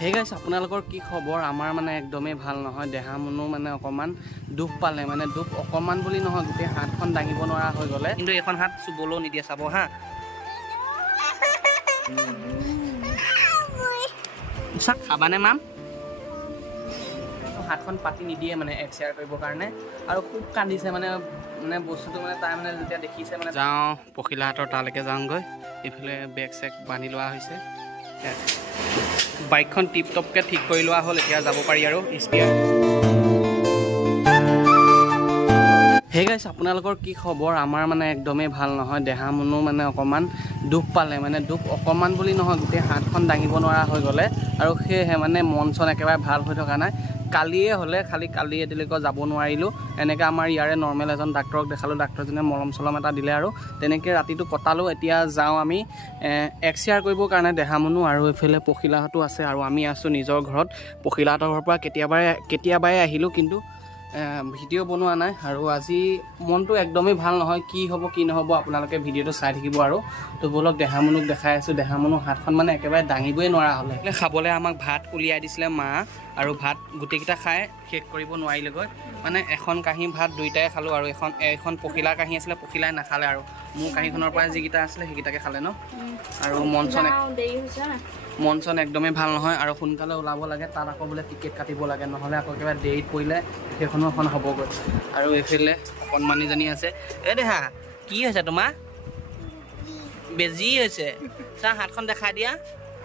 Hey guys, আপোনালোকৰ কি খবৰ? আমাৰ মানে একদমেই ভাল নহয়। দেহা মনো মানে অকমান দুখ পালে, মানে দুখ অকমান বুলি নহয়, গোটেই হাতখন দাঙিব নোৱাৰা হৈ গলে। কিন্তু এখন হাত চুবলো নিদিয়ে, চাব হা। চাক খাবানে মাম? হাতখন পাতি নিদিয়ে মানে এক্সাৰ কৰিবৰ কাৰণে আৰু খুব কান্দিছে মানে বস্তুটো মানে তাই মানে যেতিয়া দেখিছে মানে যাওঁ পখিলাহাতৰ তালৈকে যাওঁগৈ। এইফালে বেগ চেগ বান্ধি লোৱা হৈছে। বাইকখন টিপ টপকে ঠিক কৰি লোৱা হ'ল, এতিয়া যাব পাৰি আৰু স্পিয়াৰ। হে গাইছ, আপোনালোকৰ কি খবৰ? আমাৰ মানে একদমেই ভাল নহয়। দেহা মনো মানে অকমান দুখ পালে, মানে দুখ অকমান বুলি নহয়, গোটেই হাতখন দাঙিব নোৱাৰা হৈ গ'লে আৰু সেয়েহে মানে মন চন একেবাৰে ভাল হৈ থকা নাই। কালিয়ে হ'লে, খালি কালি এতিয়ালৈকে যাব নোৱাৰিলোঁ। এনেকৈ আমাৰ ইয়াৰে নৰ্মেল এজন ডাক্তৰক দেখালোঁ, ডাক্তৰজনে মলম চলম এটা দিলে আৰু তেনেকৈ ৰাতিটো কটালোঁ। এতিয়া যাওঁ আমি এক্সিয়াৰ কৰিবৰ কাৰণে দেহা মনো, আৰু এইফালে পখিলাহঁতো আছে আৰু আমি আছোঁ নিজৰ ঘৰত। পখিলাহঁতৰ ঘৰৰ পৰা কেতিয়াবাই আহিলোঁ, কিন্তু ভিডিঅ' বনোৱা নাই। আৰু আজি মনটো একদমেই ভাল নহয়। কি হ'ব কি নহ'ব আপোনালোকে ভিডিঅ'টো চাই থাকিব আৰু। তো বলক দেহা মনুক দেখাই আছোঁ। দেহা মনো হাতখন মানে একেবাৰে দাঙিবই নোৱাৰা হ'লে। খাবলৈ আমাক ভাত উলিয়াই দিছিলে মা, আৰু ভাত গোটেইকেইটা খাই শেষ কৰিব নোৱাৰিলেগৈ। মানে এখন কাঁহী ভাত দুইটাই খালোঁ, আৰু এখন পখিলাৰ কাঁহী আছিলে, পখিলাই নাখালে। আৰু মোৰ কাঁহীখনৰ পৰা যিকেইটা আছিলে সেইকেইটাকে খালে ন। আৰু মন চন একদমেই ভাল নহয়, আৰু সোনকালে ওলাব লাগে। তাত আকৌ বোলে টিকেট কাটিব লাগে, নহ'লে আকৌ একেবাৰে দেৰিত পৰিলে সেইখনো এখন হ'বগৈ। আৰু এইফালে অকণমানিজনী আছে। এই দেহা, কি হৈছে তোমাৰ? বেজি হৈছে। চা হাতখন দেখাই দিয়া।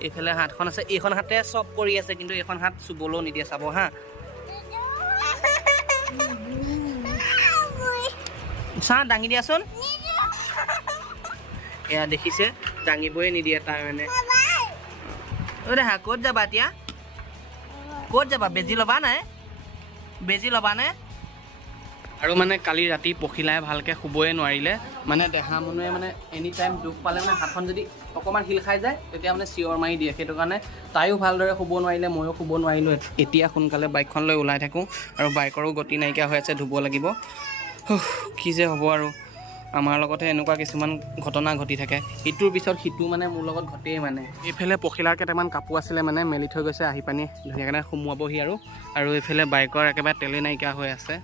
এইফালে হাতখন আছে, এইখন হাতে চব কৰি আছে, কিন্তু এইখন হাত চুবলৈও নিদিয়ে, চাব হা। চা দাঙি দিয়াচোন। এয়া দেখিছে, দাঙিবই নিদিয়ে তাই মানে। অ দেহা, ক'ত যাবা এতিয়া? ক'ত যাবা? বেজি ল'বা নাই? বেজি ল'বা নে? আৰু মানে কালি ৰাতি পখিলাই ভালকৈ শুবই নোৱাৰিলে। মানে দেহা মনুৱে মানে এনি টাইম দুখ পালে মানে হাতখন যদি অকণমান শিল খাই যায় তেতিয়া মানে চিঞৰ মাৰি দিয়ে। সেইটো কাৰণে তাইও ভালদৰে শুব নোৱাৰিলে, ময়ো শুব নোৱাৰিলোঁ। এতিয়া সোনকালে বাইকখন লৈ ওলাই থাকোঁ, আৰু বাইকৰো গতি নাইকিয়া হৈ আছে, ধুব লাগিব। কি যে হ'ব আৰু, আমাৰ লগতে এনেকুৱা কিছুমান ঘটনা ঘটি থাকে, ইটোৰ পিছত সিটো মানে মোৰ লগত ঘটেই মানে। এইফালে পখিলাৰ কেইটামান কাপোৰ আছিলে মানে মেলি থৈ গৈছে, আহি পানি ধুনীয়াকৈ সোমোৱাবহি আৰু এইফালে বাইকৰ একেবাৰে তেলেই নাইকিয়া হৈ আছে।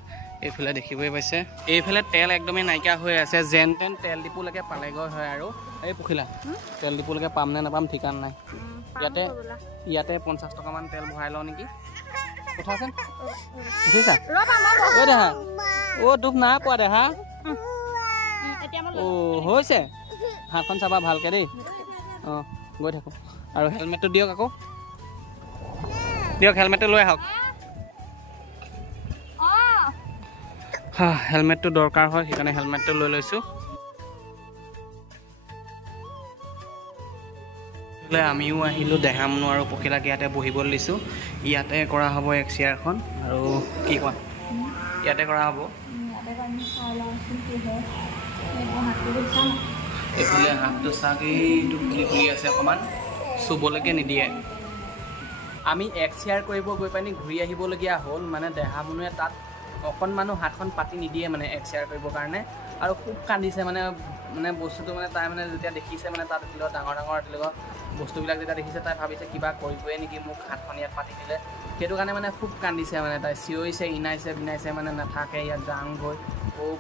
এইফালে দেখিবই পাইছে, এইফালে তেল একদমেই নাইকিয়া হৈ আছে। যেন তেন তেল ডিপুলৈকে পালেগৈ হয়। আৰু এই পখিলা তেল ডিপুলৈকে পাম নে নাপাম ঠিকান নাই। ইয়াতে 50 টকামান তেল ভৰাই লওঁ নেকি? উঠাচোন, উঠিছা? অ দেহা, অ দুখ নাই পোৱা দেহা? অ হৈছে, হাতখন চাবা ভালকৈ দেই। অঁ গৈ থাকোঁ। আৰু হেলমেটটো দিয়ক, আকৌ দিয়ক, হেলমেটটো লৈ আহক। হেলমেটটো দৰকাৰ হয়, সেইকাৰণে হেলমেটটো লৈ লৈছোঁ। আমিও আহিলোঁ, দেহা মনো আৰু পখিলাক ইয়াতে বহিবলৈ দিছোঁ। ইয়াতে কৰা হ'ব এক্সিয়াৰখন, আৰু কি কোৱা? ইয়াতে কৰা হ'ব। এইফালে হাতটো চাগেইটো খুলি আছে, অকণমান চুবলৈকে নিদিয়ে। আমি এক্সিয়াৰ কৰিব গৈ পানি ঘূৰি আহিবলগীয়া হ'ল। মানে দেহা মনুৱে তাত অকণমানো হাতখন পাতি নিদিয়ে মানে এক্সিয়াৰ কৰিবৰ কাৰণে, আৰু খুব কান্দিছে মানে বস্তুটো মানে তাই মানে যেতিয়া দেখিছে, মানে তাত ডাঙৰ ডাঙৰ বস্তুবিলাক যেতিয়া দেখিছে, তাই ভাবিছে কিবা কৰিবই নেকি, মোক হাতখন ইয়াত পাতি দিলে। সেইটো কাৰণে মানে খুব কান্দিছে, মানে তাই চিঞৰিছে, ইনাইছে বিনাইছে, মানে নাথাকে ইয়াত যাওঁগৈ,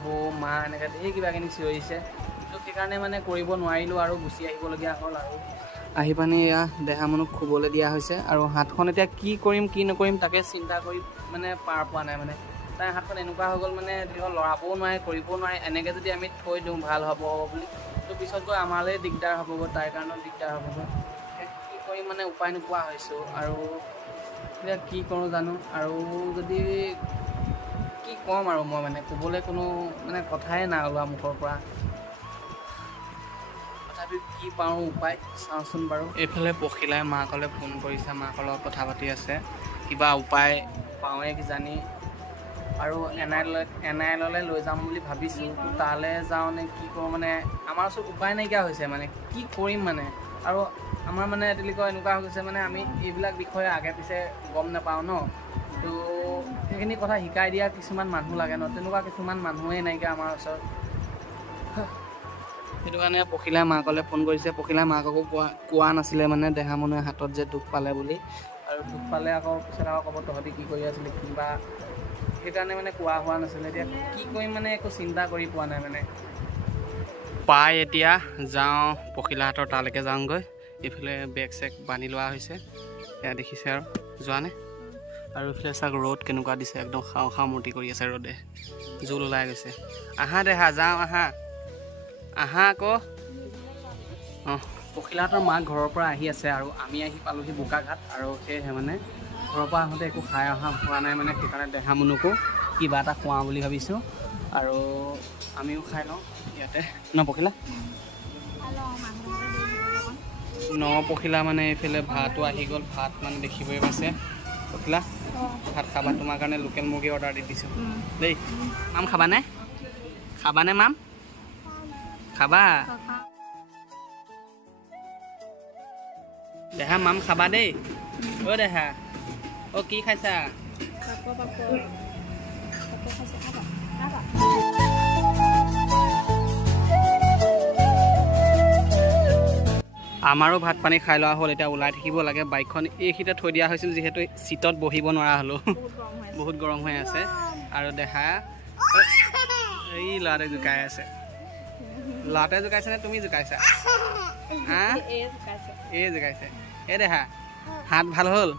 বৌ মা এনেকৈ ধেৰ কিবা কিনি চিঞৰিছে। কিন্তু সেইকাৰণে মানে কৰিব নোৱাৰিলোঁ আৰু গুচি আহিবলগীয়া হ'ল। আৰু আহি পানি এয়া দেহা মনুক শুবলৈ দিয়া হৈছে, আৰু হাতখন এতিয়া কি কৰিম কি নকৰিম তাকে চিন্তা কৰি মানে পাৰ পোৱা নাই। মানে তাই হাতখন এনেকুৱা হৈ গ'ল, মানে লৰাবও নোৱাৰে, কৰিবও নোৱাৰে। এনেকৈ যদি আমি থৈ দিওঁ ভাল হ'ব বুলি, তো পিছত গৈ আমালৈ দিগদাৰ হ'বগৈ, তাইৰ কাৰণেও দিগদাৰ হ'বগৈ। কি কৰিম মানে উপায় নোপোৱা হৈছোঁ। আৰু এতিয়া কি কৰোঁ জানো, আৰু যদি কি ক'ম আৰু মই মানে ক'বলৈ কোনো মানে কথাই নাই ওলোৱা মুখৰ পৰা। কি পাওঁ উপায় চাওঁচোন বাৰু। এইফালে পখিলাই মাকলৈ ফোন কৰিছে, মাকৰ লগত কথা পাতি আছে, কিবা উপায় পাওঁৱে কিজানি। আৰু NIL লৈ যাম বুলি ভাবিছোঁ, তালৈ যাওঁ নে কি কৰোঁ, মানে আমাৰ ওচৰত উপায় নাইকিয়া হৈছে। মানে কি কৰিম মানে, আৰু আমাৰ মানে তেনেকুৱা এনেকুৱা হৈ গৈছে, মানে আমি এইবিলাক বিষয়ে আগে পিছে গম নাপাওঁ ন। তো সেইখিনি কথা শিকাই দিয়া কিছুমান মানুহ লাগে ন, তেনেকুৱা কিছুমান মানুহেই নাইকিয়া আমাৰ ওচৰত। সেইটো কাৰণে পখিলাই মাকলৈ ফোন কৰিছে। পখিলাই মাককো কোৱা নাছিলে মানে দেহা মনুৱে হাতত যে দুখ পালে বুলি। আৰু দুখ পালে আকৌ পিছত আকৌ ক'ব তহঁতি কি কৰি আছিলি কিবা সেইকাৰণে মানে কোৱা হোৱা নাছিলে এতিয়া কি কৰিম মানে একো চিন্তা কৰি পোৱা নাই মানে পাই এতিয়া যাওঁ পখিলাহঁতৰ তালৈকে যাওঁগৈ এইফালে বেগ চেগ বান্ধি লোৱা হৈছে এয়া দেখিছে আৰু যোৱা নে আৰু এইফালে চাওক ৰ'দ কেনেকুৱা দিছে একদম খাওঁ খাওঁ মূৰ্তি কৰি আছে ৰ'দে জোল ওলাই গৈছে আহা দেহা যাওঁ আহা আহা আকৌ অঁ পখিলাহঁতৰ মাক ঘৰৰ পৰা আহি আছে আৰু আমি আহি পালোহি বোকাঘাট আৰু সেয়েহে মানে ঘৰৰ পৰা আহোঁতে একো খাই অহা হোৱা নাই মানে সেইকাৰণে দেহা মুনুকো কিবা এটা খুৱাওঁ বুলি ভাবিছোঁ আৰু আমিও খাই লওঁ ইয়াতে ন পখিলা ন পখিলা মানে এইফালে ভাতো আহি গ'ল ভাত মানে দেখিবই পাইছে পখিলা ভাত খাবা তোমাৰ কাৰণে লোকেল মুৰ্গী অৰ্ডাৰ দি দিছোঁ দেই মাম খাবানে খাবানে মাম খাবা দেহা মাম খাবা দেই অ' দেহা অ' কি খাইছা আমাৰো ভাত পানী খাই লোৱা হ'ল এতিয়া ওলাই থাকিব লাগে বাইকখন এইখিনিতে থৈ দিয়া হৈছিল যিহেতু চিটত বহিব নোৱাৰা হ'লোঁ বহুত গৰম হৈ আছে আৰু দেহা এই ল'ৰাটোৱে জোকাই আছে ল'ৰাটোৱে জোকাইছেনে তুমি জোকাইছা এই জোকাইছে এই দেহা হাত ভাল হ'ল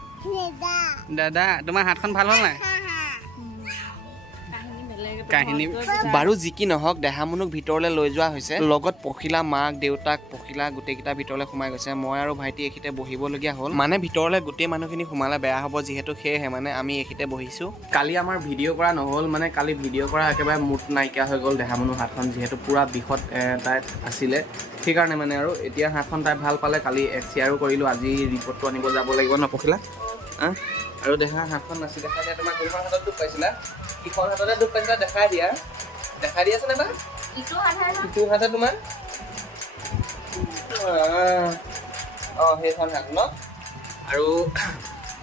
দাদা তোমাৰ হাতখন ভাল হ'ল নাই কাহিনী বাৰু যি কি নহওক দেহা মুনুক ভিতৰলৈ লৈ যোৱা হৈছে লগত পখিলা মাক দেউতাক পখিলা গোটেইকেইটা ভিতৰলৈ সোমাই গৈছে মই আৰু ভাইটি এইখিতে বহিবলগীয়া হ'ল মানে ভিতৰলৈ গোটেই মানুহখিনি সোমালে বেয়া হ'ব যিহেতু সেয়েহে মানে আমি এইখিতে বহিছোঁ কালি আমাৰ ভিডিঅ' কৰা নহ'ল মানে কালি ভিডিঅ' কৰা একেবাৰে মুড নাইকিয়া হৈ গ'ল দেহা মুনুৰ হাতখন যিহেতু পূৰা বিষত তাই আছিলে সেইকাৰণে মানে আৰু এতিয়া হাতখন তাই ভাল পালে কালি শ্বেয়াৰো কৰিলোঁ আজি ৰিপৰ্টটো আনিব যাব লাগিব ন পখিলা আৰু দেহা হাতখন নাচি দেখাই দিয়া তোমাৰ কোনখন হাতত দুখ পাইছিলা ইখন হাততে দুখ পাইছিলা দেখাই দিয়া আছে নে বা ইটো হাতে তোমাৰ সেইখন হাত ন আৰু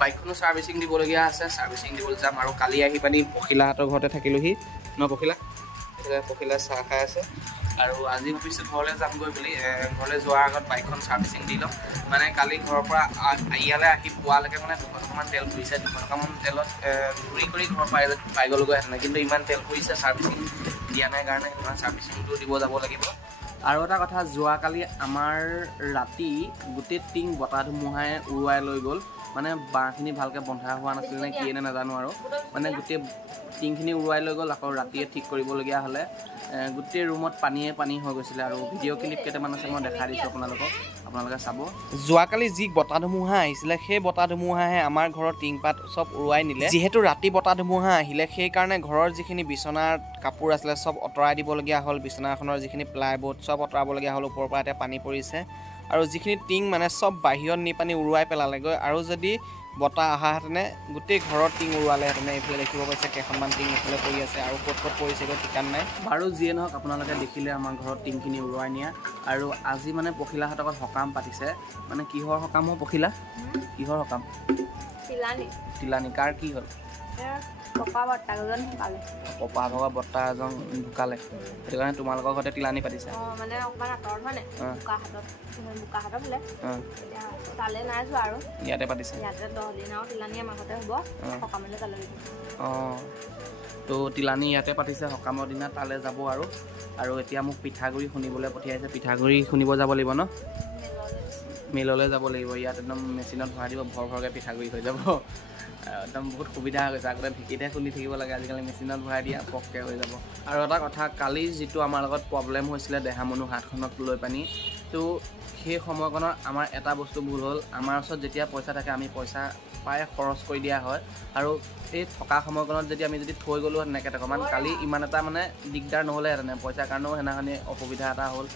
বাইকখনো ছাৰ্ভিচিং দিবলগীয়া আছে ছাৰ্ভিচিং দিবলৈ যাম আৰু কালি আহি পানি পখিলাহঁতৰ ঘৰতে থাকিলোহি ন পখিলা পখিলা চাহ খাই আছে আৰু আজি ভাবিছোঁ ঘৰলৈ যামগৈ বুলি ঘৰলৈ যোৱাৰ আগত বাইকখন ছাৰ্ভিচিং দি লওঁ মানে কালি ঘৰৰ পৰা ইয়ালৈ আহি পোৱালৈকে মানে 200 টকামান তেল পৰিছে 200 টকামান তেলত ঘূৰি কৰি ঘৰ পাই গ'লোগৈ হেতেনে কিন্তু ইমান তেল পৰিছে ছাৰ্ভিচিং দিয়া নাই কাৰণে ইমান ছাৰ্ভিচিংটো দিব যাব লাগিব আৰু এটা কথা যোৱাকালি আমাৰ ৰাতি গোটেই টিং বতাহ ধুমুহাই উৰুৱাই লৈ গ'ল মানে বাঁহখিনি ভালকৈ বন্ধা হোৱা নাছিল নে কি নে নাজানো আৰু মানে গোটেই টিংখিনি উৰুৱাই লৈ গ'ল আকৌ ৰাতিয়ে ঠিক কৰিবলগীয়া হ'লে গোটেই ৰুমত পানী হৈ গৈছিলে আৰু ভিডিঅ' ক্লিপ কেইটামান আছে মই দেখাই দিছোঁ আপোনালোকে চাব যোৱাকালি যি বতাহ ধুমুহা আহিছিলে সেই বতাহ ধুমুহাহে আমাৰ ঘৰৰ টিংপাত চব উৰুৱাই নিলে যিহেতু ৰাতি বতাহ ধুমুহা আহিলে সেইকাৰণে ঘৰৰ যিখিনি বিচনাৰ কাপোৰ আছিলে চব আঁতৰাই দিবলগীয়া হ'ল বিচনাখনৰ যিখিনি প্লাইবোৰ্ড চব আঁতৰাবলগীয়া হ'ল ওপৰৰ পৰা এতিয়া পানী পৰিছে আৰু যিখিনি টিং মানে চব বাহিৰত নি পানী উৰুৱাই পেলালেগৈ আৰু যদি বতাহ অহাহেঁতেনে গোটেই ঘৰৰ টিং উৰুৱালেহেঁতেনে এইফালে দেখিব পাইছে কেইখনমান টিং এইফালে পৰি আছে আৰু ক'ত পৰিছেগৈ ঠিকান নাই বাৰু যিয়ে নহওক আপোনালোকে দেখিলে আমাৰ ঘৰত টিংখিনি উৰুৱাই নিয়া আৰু আজি মানে পখিলাহঁতৰ সকাম পাতিছে মানে কিহৰ সকাম হ'ল পখিলা কিহৰ সকাম তিলানী কাৰ কি হ'ল পপা ভগা বৰ্তা এজন ঢুকালে সেইটো কাৰণে তোমালোকৰ ঘৰতে তিলানী পাতিছে মানে অকণমান আঁতৰত হয় নাই বোকাহাটত বোলে তালৈ নাই যোৱা আৰু ইয়াতে পাতিছে ইয়াতে 10 দিন আৰু তিলানী আমাৰ ঘৰতে হ'ব সকামলৈ তালৈ তো তিলানী ইয়াতে পাতিছে সকামৰ দিনা তালৈ যাব আৰু এতিয়া মোক পিঠাগুড়ি শুনিবলৈ পঠিয়াইছে পিঠাগুড়ি শুনিব যাব লাগিব ন মিললৈ যাব লাগিব ইয়াত একদম মেচিনত ভৰাই দিব ভৰকৈ পিঠাগুড়ি হৈ যাব একদম বহুত সুবিধা হৈ গৈছে আগতে ঢেঁকীতে খুন্দি থাকিব লাগে আজিকালি মেচিনত ভৰাই দিয়া পককৈ হৈ যাব আৰু এটা কথা কালি যিটো আমাৰ লগত প্ৰব্লেম হৈছিলে দেহা মুনুৰ হাতখনত লৈ পানি তো সেই সময়কণত আমাৰ এটা বস্তু ভুল হ'ল আমাৰ ওচৰত যেতিয়া পইচা থাকে আমি পইচা পাই খৰচ কৰি দিয়া হয় আৰু এই থকা সময়কণত যদি আমি থৈ গ'লোঁ হেতেনে কেইটকামান কালি ইমান এটা মানে দিগদাৰ নহ'লেহেঁতেনে পইচাৰ কাৰণেও সেইদিনাখনি অসুবিধা এটা হ'ল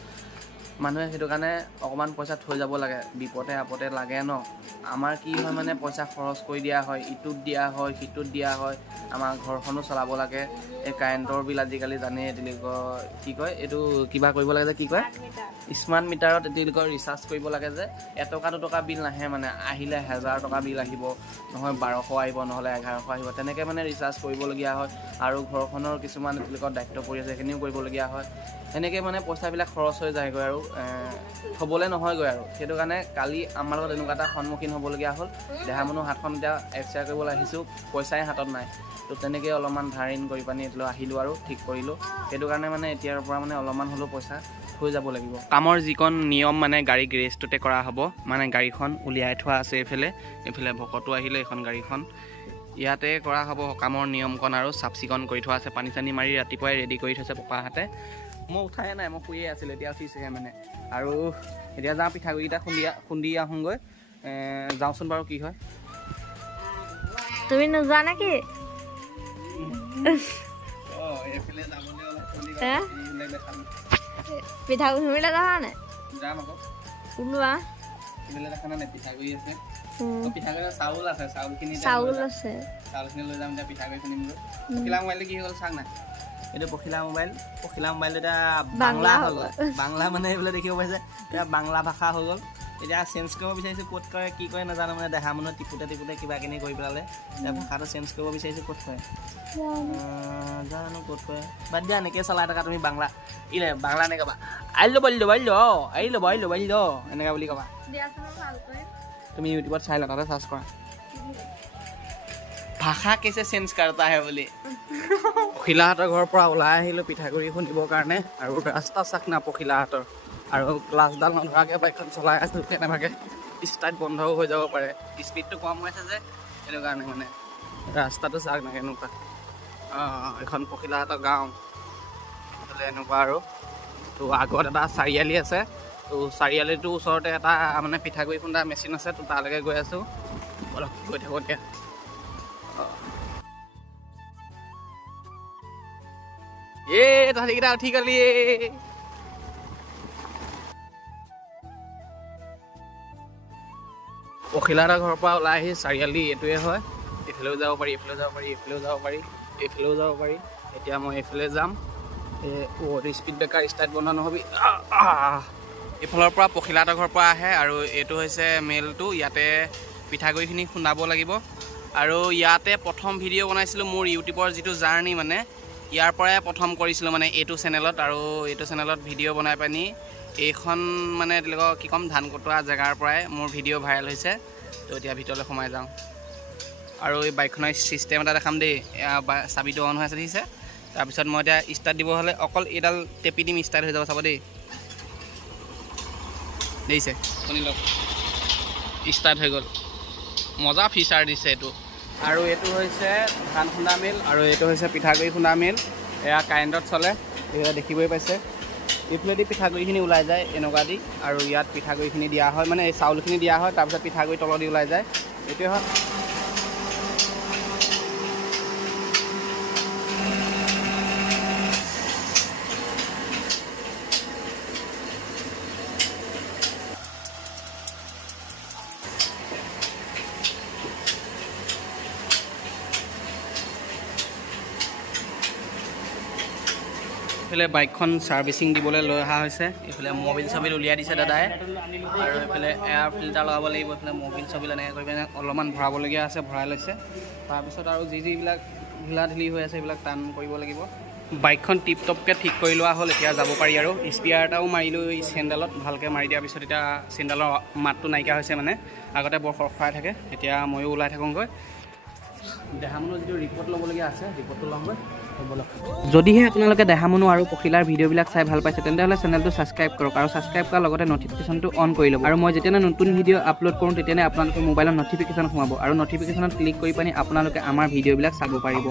মানুহে সেইটো কাৰণে অকণমান পইচা থৈ যাব লাগে বিপদে আপদে লাগে ন আমাৰ কি হয় মানে পইচা খৰচ কৰি দিয়া হয় ইটোত দিয়া হয় সিটোত দিয়া হয় আমাৰ ঘৰখনো চলাব লাগে এই কাৰেণ্টৰ বিল আজিকালি জানেই তেওঁলোকৰ কি কয় এইটো কিবা কৰিব লাগে যে কি কয় স্মাৰ্ট মিটাৰত তেওঁলোকৰ ৰিচাৰ্জ কৰিব লাগে যে 1 টকা 2 টকা বিল নাহে মানে আহিলে 1000 টকা বিল আহিব নহয় 1200 আহিব নহ'লে 1100 আহিব তেনেকৈ মানে ৰিচাৰ্জ কৰিবলগীয়া হয় আৰু ঘৰখনৰ কিছুমান তেওঁলোকৰ দায়িত্ব পৰি আছে সেইখিনিও কৰিবলগীয়া হয় এনেকৈ মানে পইচাবিলাক খৰচ হৈ যায়গৈ আৰু থ'বলৈ নহয়গৈ আৰু সেইটো কাৰণে কালি আমাৰ লগত এনেকুৱা এটা সন্মুখীন হ'বলগীয়া হ'ল দেহা মানুহ হাতখন এতিয়া এক্সৰে কৰিবলৈ আহিছোঁ পইচাই হাতত নাই তো তেনেকৈ অলপমান ধাৰ ইন কৰি পানি এইটো আহিলোঁ আৰু ঠিক কৰিলোঁ সেইটো কাৰণে মানে এতিয়াৰ পৰা মানে অলপমান হ'লেও পইচা হৈ যাব লাগিব কামৰ যিকণ নিয়ম মানে গাড়ী গেৰেজটোতে কৰা হ'ব মানে গাড়ীখন উলিয়াই থোৱা আছে এইফালে ভকতো আহিলে এইখন গাড়ীখন ইয়াতে কৰা হ'ব কামৰ নিয়মকণ আৰু চাফ চিকুণ কৰি থোৱা আছে পানী চানী মাৰি ৰাতিপুৱাই ৰেডি কৰি থৈছে পপাহঁতে মই উঠাই নাই মই শুয়ে আছিলোঁ এতিয়া উঠিছেহে মানে আৰু এতিয়া যাওঁ পিঠাগুড়িকেইটা খুন্দি আহোঁগৈ যাওঁচোন বাৰু কি হয় তুমি নোযোৱা নেকি পিঠাগুড়ি যাবা নাই যাম আকৌ ওলোৱা দেখা নাই পিঠাগুড়ি আছে পিঠাগুড়ি চাউল আছে চাউলখিনি লৈ যাম এতিয়া পিঠাগুড়ি খুন্দিমগৈ পখিলা মোবাইলটো কি হৈ গ'ল চাওক নাই এইটো পখিলা মোবাইলটো এতিয়া বাংলা হৈ গ'ল বাংলা মানে এইবিলাক দেখিব পাইছে এতিয়া বাংলা ভাষা হৈ গ'ল এতিয়া চেঞ্জ কৰিব বিচাৰিছোঁ ক'ত কৰে কি কৰে নাজানো মানে দেহা মানুহ টিপুতে কিবা কিনি কৰি পেলালে এতিয়া ভাষাটো চেঞ্জ কৰিব বিচাৰিছোঁ ক'ত কৰে জানো ক'ত কৰে বাদ দিয়া এনেকৈ চলাই থকা তুমি বাংলা বাংলা এনেকৈ ক'বা আহিলোঁ বাঢ়িলোঁ এনেকৈ বুলি ক'বা তুমি ইউটিউবত চাই লোৱা তাতে চাৰ্চ কৰা ভাষা কেছে চেঞ্জ কৰতা হে বুলি পখিলাহঁতৰ ঘৰৰ পৰা ওলাই আহিলোঁ পিঠাগুড়ি খুন্দিবৰ কাৰণে আৰু ৰাস্তা চাক না পখিলাহঁতৰ আৰু ক্লাছডাল নধৰাকৈ বাইকখন চলাই আছোঁ কেনেবাকৈ ষ্টাৰ্ট বন্ধও হৈ যাব পাৰে স্পীডটো কম হৈ আছে যে সেইটো কাৰণে মানে ৰাস্তাটো চাওক না কেনেকুৱা এখন পখিলাহঁতৰ গাঁও হ'লে এনেকুৱা আৰু তো আগত এটা চাৰিআলি আছে তো চাৰিআলিটোৰ ওচৰতে এটা মানে পিঠাগুড়ি খুন্দা মেচিন আছে তো তালৈকে গৈ আছোঁ অলপ গৈ থাকোঁ এতিয়া তহঁতিকেইটা উঠি গ'লি পখিলাহঁতৰ ঘৰৰ পৰা ওলাই আহি চাৰিআলি এইটোৱে হয় এইফালেও যাব পাৰি এইফালেও যাব পাৰি এতিয়া মই এইফালে যাম স্পীড ব্ৰেকাৰ ষ্টাৰ্ট বন্ধ নহ'বি এইফালৰ পৰা পখিলাহঁতৰ ঘৰৰ পৰা আহে আৰু এইটো হৈছে মেলটো ইয়াতে পিঠাগুড়িখিনি খুন্দাব লাগিব আৰু ইয়াতে প্ৰথম ভিডিঅ' বনাইছিলোঁ মোৰ ইউটিউবৰ যিটো জাৰ্ণি মানে ইয়াৰ পৰাই প্ৰথম কৰিছিলোঁ মানে এইটো চেনেলত আৰু এইটো চেনেলত ভিডিঅ' বনাই পানি এইখন মানে তেওঁলোকক কি ক'ম ধান কটোৱা জেগাৰ পৰাই মোৰ ভিডিঅ' ভাইৰেল হৈছে তো এতিয়া ভিতৰলৈ সোমাই যাওঁ আৰু এই বাইকখনৰ ছিষ্টেম এটা দেখাম দেই চাবিটো অন হৈ আছে দেখিছে তাৰপিছত মই এতিয়া ষ্টাৰ্ট দিব হ'লে অকল এইডাল টেপি দিম ষ্টাৰ্ট হৈ যাব চাব দেই দেখিছে শুনি লওক ষ্টাৰ্ট হৈ গ'ল মজা ফিচাৰ দিছে এইটো আৰু এইটো হৈছে ধান খুন্দা মিল আৰু এইটো হৈছে পিঠাগুড়ি খুন্দা মিল এয়া কাৰেণ্টত চলে এয়া দেখিবই পাইছে এইফালেদি পিঠাগুড়িখিনি ওলাই যায় এনেকুৱা দি আৰু ইয়াত পিঠাগুড়িখিনি দিয়া হয় মানে এই চাউলখিনি দিয়া হয় তাৰপিছত পিঠাগুড়ি তলদি ওলাই যায় এইটোৱে হয় এইফালে বাইকখন ছাৰ্ভিচিং দিবলৈ লৈ অহা হৈছে এইফালে মবিল চবিল উলিয়াই দিছে দাদাই আৰু এইফালে এয়াৰ ফিল্টাৰ লগাব লাগিব এইফালে মবিল চবিল এনেকৈ কৰি পিনে অলপমান ভৰাবলগীয়া আছে ভৰাই লৈছে তাৰপিছত আৰু যিবিলাক ঢিলা ঢিলি হৈ আছে সেইবিলাক টান কৰিব লাগিব বাইকখন টিপ টপকৈ ঠিক কৰি লোৱা হ'ল এতিয়া যাব পাৰি আৰু স্পিয়াৰ এটাও মাৰিলোঁ এই চেণ্ডেলত ভালকৈ মাৰি দিয়াৰ পিছত এতিয়া চেণ্ডেলৰ মাতটো নাইকিয়া হৈছে মানে আগতে বৰ খৰখৰাই থাকে এতিয়া ময়ো ওলাই থাকোঁগৈ দেহা মানুহ যিটো ৰিপৰ্ট ল'বলগীয়া আছে ৰিপৰ্টটো ল'মগৈ যদিহে আপোনালোকে দেহা মানুহ আৰু পখিলাৰ ভিডিঅ'বিলাক চাই ভাল পাইছে তেন্তেহ'লে চেনেলটো ছাবস্ক্ৰাইব কৰক আৰু ছাবস্ক্ৰাইব কৰাৰ লগতে নটিফিকেশ্যনটো অন কৰি ল'ব আৰু মই যেতিয়া নতুন ভিডিঅ' আপলোড কৰোঁ তেতিয়াই আপোনালোকৰ মোবাইলত নটিফিকেশ্যন সোমাব আৰু নটিফিকেশ্যনত ক্লিক কৰি পানি আপোনালোকে আমাৰ ভিডিঅ'বিলাক চাব পাৰিব